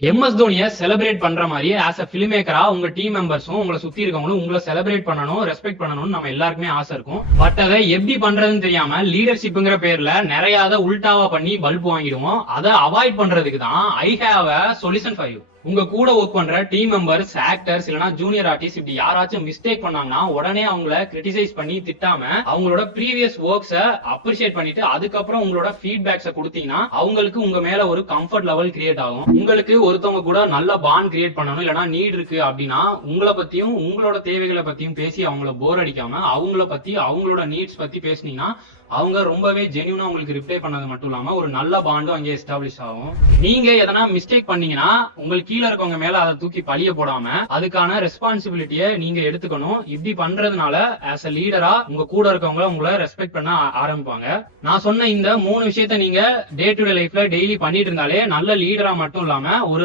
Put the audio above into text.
MS தோனிய celebrate பண்ற மாதிரி as a film மேக்கரா உங்க டீம் மெம்பர்ஸும் உங்களை சுத்தி இருக்கவங்களும் உங்களை செலிப்ரேட் பண்ணணும், ரெஸ்பெக்ட் பண்ணணும்னு நம்ம எல்லாருக்குமே ஆசை இருக்கும். பட் அதை எப்படி பண்றதுன்னு தெரியாம லீடர்ஷிப்ங்கிற பேர்ல நிறைய அதை உல்டாவா பண்ணி பல்ப் வாங்கிடுவோம். அதை அவாய்ட் பண்றதுக்கு தான் I have a solution for you. உங்க கூட ஒர்க் பண்ற டீம் மெம்பர்ஸ், ஆக்டர்ஸ் இல்லனா ஜூனியர் ஆர்டிஸ்ட் இப்படி யாராச்சும் மிஸ்டேக் பண்ணாங்கன்னா உடனே அவங்கள கிரிட்டிசைஸ் பண்ணி திட்டாம அவங்களோட ப்ரீவியஸ் ஒர்க்ஸ அப்ரிஷியேட் பண்ணிட்டு அதுக்கப்புறம் உங்களோட ஃபீட்பேக்ஸ கொடுத்தீங்கன்னா அவங்களுக்கு உங்க மேல ஒரு கம்ஃபர்ட் லெவல் கிரியேட் ஆகும். உங்களுக்கு ஒருத்தவங்க கூட நல்ல பாண்ட் கிரியேட் பண்ணணும் இல்லனா நீட் இருக்கு அப்படின்னா உங்களை பத்தியும் உங்களோட தேவைகளை பத்தியும் பேசி அவங்கள போர் அடிக்காம அவங்கள பத்தி அவங்களோட நீட்ஸ் பத்தி பேசினீங்கன்னா அவங்க ரொம்பவே ஜென்யூனா உங்களுக்கு ரிப்ளை பண்ணது மட்டும் இல்லாம ஒரு நல்ல பாண்டும் அங்கே எஸ்டாப்ளிஷ் ஆகும். நீங்க எதனா மிஸ்டேக் பண்ணீங்கன்னா உங்களுக்கு கீழே இருக்கவங்க மேல அதை தூக்கி பழிய போடாம அதுக்கான ரெஸ்பான்சிபிலிட்டியை நீங்க எடுத்துக்கணும். இப்படி பண்றதுனால ஆஸ் அ லீடரா உங்க கூட இருக்கவங்க உங்களை ரெஸ்பெக்ட் பண்ண ஆரம்பிப்பாங்க. நான் சொன்ன இந்த 3 விஷயத்த நீங்க டே டு டே லைஃப்ல டெய்லி பண்ணிட்டு இருந்தாலே நல்ல லீடரா மட்டும் இல்லாம ஒரு